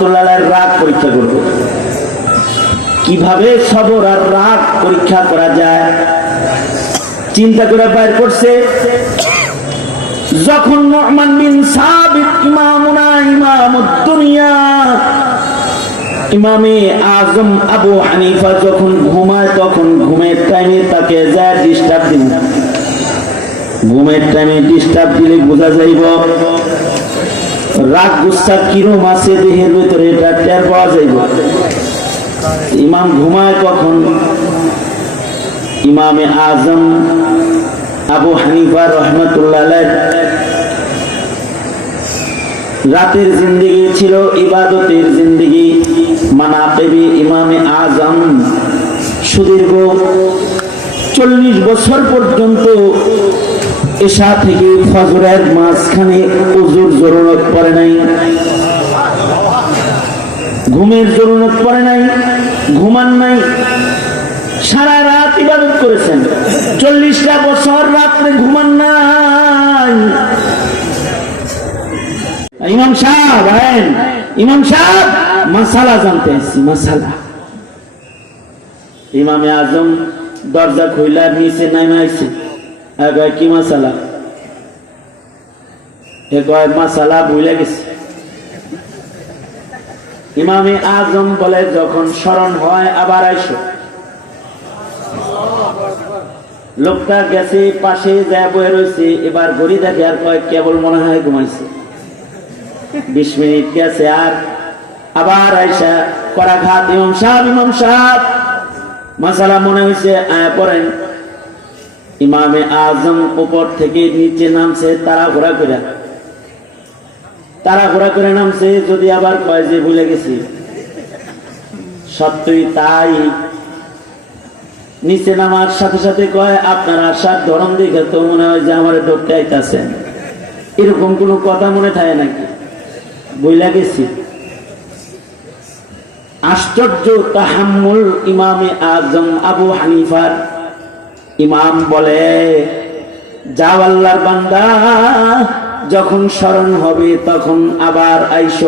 রহমতুল্লাহ রাগ পরীক্ষা করব। কীভাবে সবর আর রাগ পরীক্ষা করা যায়? চিন্তা করে বাইর করছে। যখন নরমান বিন সাবিত ইমামুনা ইমামুদ দুনিয়া ইমামে আজম আবু হানিফা যখন ঘুমায়, তখন ঘুমের টাইমে তাকে যা ডিস্টার্ব দিন ঘুমের টাইমে ডিস্টার্ব দিলে বোঝা যাইব রাগ গুসা কিরম আছে দেহের ভিতরে, এটা টের পাওয়া যাইব। ইমাম ঘুমায় কখন? ইমামে আজম আবু হানিফা রহমতুল্লাহ রাতের জিন্দিগি ছিল, ইবাদতের জিন্দিগি। মানাতেবি ইমামে আজম সুদীর্ঘ চল্লিশ বছর পর্যন্ত এশা থেকে ফজরের মাঝখানে উজুর জরুরত পড়ে নাই। ঘুমের জরুরত পড়ে নাই, ঘুমান নাই। সারা রাত ইবাদত করেছেন। চল্লিশটা বছর রাত্রে ঘুমান নাই। ইমাম সাহেব, আয়েন। ইমাম সাহেব, মাসালা জানতে আসছি মাসালা। ইমামে আজম দরজা খুইলা নিচে নাইমে আইছে আর কয়, কি মাসালা? এ কয় মাসালা ভুলে গেছে। আজম বলে যখন স্মরণ হয় আবার আইসো। লোকটা গেছে পাশে যা বয়ে রয়েছে এবার ঘড়ি দেখে আর কয় কেবল মনে হয় ঘুমাইছে। বিশ মিনিট গেছে আর আবার আইসা করা ঘাত ইমাম সাহেব ইমাম সাহেব মাসালা মনে হয়েছে পড়েন। ইমামে আজম উপর থেকে নিচে নামছে তারা ঘোরা করে। তারা ঘোরা করে নামছে, যদি আবার কয় যে ভুলে গেছি। সত্যই তাই। নিচে নামার সাথে সাথে কয়, আপনার আসার ধরন দেখে তো মনে হয় যে আমার ধরতে আইতাছেন এরকম কোনো কথা মনে থাকে নাকি? বইলা গেছি। আশ্চর্য তাহাম্মুল ইমামে আজম আবু হানিফার ইমাম বলে, যাও আল্লাহর বান্দা, যখন স্মরণ হবে তখন আবার আইস।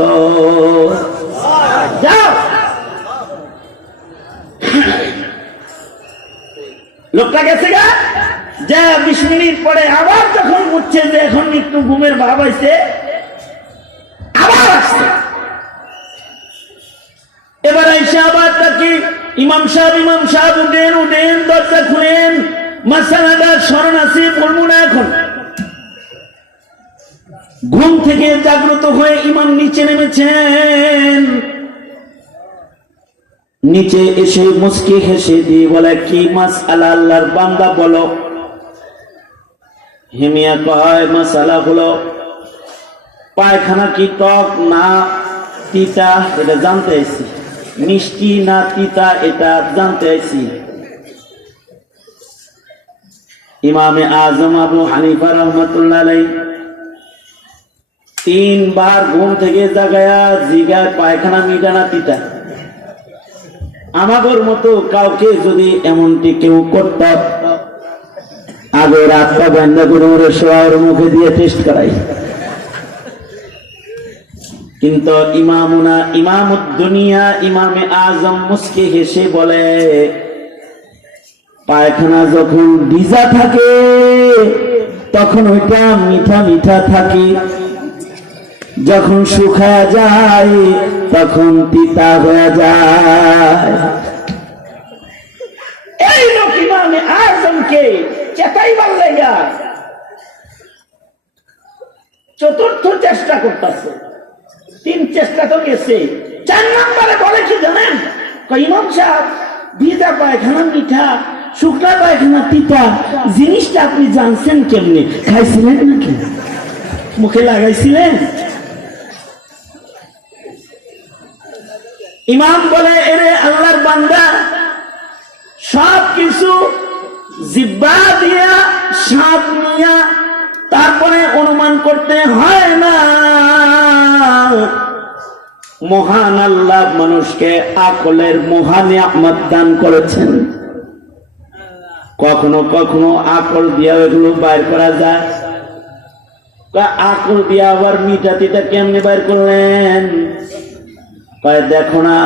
লোকটা গেছে গা। যে বিশ মিনিট পরে আবার যখন উঠছে যে এখন একটু ঘুমের ভাব হয়েছে আবার আসছে। এবার এসে আবার তাকে ইমাম সাহেব ইমাম সাহেব উঠেন উঠেন, দরজা খুলেন। মাসালাটা স্মরণ আছে বলব না এখন। ঘুম থেকে জাগ্রত হয়ে ইমাম নিচে নেমেছেন। নিচে এসে মুসকি হেসে দিয়ে বলে, কি মাস আল্লাহ আল্লাহর বান্দা বলো? হেমিয়া কয়, মাসালা হলো পায়খানা কি টক না তিতা? এটা জানতে আইছি। মিষ্টি না তিতা, এটা জানতে আইছি। ইমামে আজম আবু হানিফা রহমতুল্লাহ তিনবার ঘুম থেকে জাগায়া জিগার পায়খানা মিটা না তিতা আমাদের মতো কাউকে যদি এমনটি কেউ করত, আগে রাতটা বন্ধ করে ওরে শোয়ার মুখে দিয়ে টেস্ট করাই। কিন্তু ইমামুনা ইমামুদ্দুনিয়া ইমামে আজম মুসকে হেসে বলে পায়খানা যখন ভিজা থাকে, তখন ওইটা মিঠা মিঠা থাকে। যখন শুকা যায়, তখন তিতা হয়ে যায়। এই আজমকে চতুর্থ চেষ্টা করতেছে। তিন চেষ্টা তো গেছে চার নম্বরে বলে কি জানেন? ইমাম সাহেব, ভিজা পায়খানা মিঠা শুকনা পায়খানা তিতা জিনিসটা আপনি জানছেন কেমনে? খাইছিলেন নাকি? মুখে লাগাইছিলেন? ইমাম বলে, এরে আল্লাহর বান্দা, সব কিছু জিব্বা দিয়া, সাপ নিয়া তারপরে অনুমান করতে হয় না। মহান আল্লাহ মানুষকে আকলের মহান নিয়ামত দান করেছেন। কখনো কখনো আকল দিয়া এগুলো বাইর করা যায়। আকল দিয়া আবার মিঠা তিটা কেমনে বাইর করলেন? দেখো না,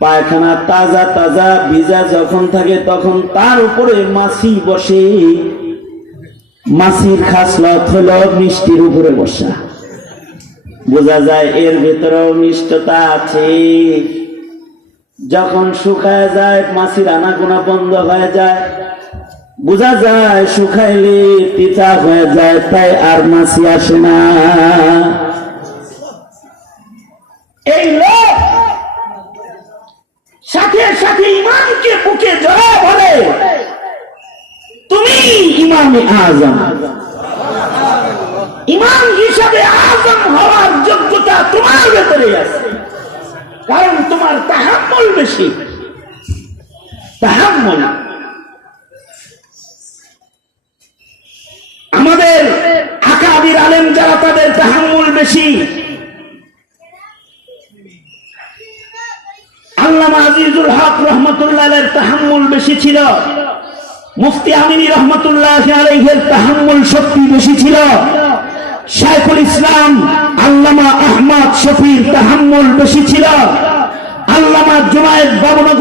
পায়খানা তাজা তাজা ভিজা যখন থাকে তখন তার উপরে মাছি বসে। মাছির খাসলত হলো মিষ্টির উপরে বসা। বোঝা যায় এর ভেতরেও মিষ্টতা আছে। যখন শুকায় যায়, মাছির আনাগোনা বন্ধ হয়ে যায়, বোঝা যায় শুকাইলে তিতা হয়ে যায়, তাই আর মাছি আসে না। এই লোক সাথে সাথে ইমামকে বুকে জড়া বলে, তুমি ইমামে আজম। ইমাম হিসাবে আজম হওয়ার যোগ্যতা তোমার ভেতরে আছে। কারণ বেশি তাহাম্মল। আমাদের আকাবির আলেম যারা, তাদের তাহাম্মুল বেশি। আল্লামা আজিজুল হক রহমতুল্লাহের তাহাম্মুল বেশি ছিল। মুফতি আমিনী রহমতুল্লাহ আলাইহের তাহাম্মুল শক্তি বেশি ছিল। শাইখুল ইসলাম আল্লামা আহমদ শফির তাহাম্মুল বেশি ছিল। আল্লামা জুনায়েদ বাবুনগর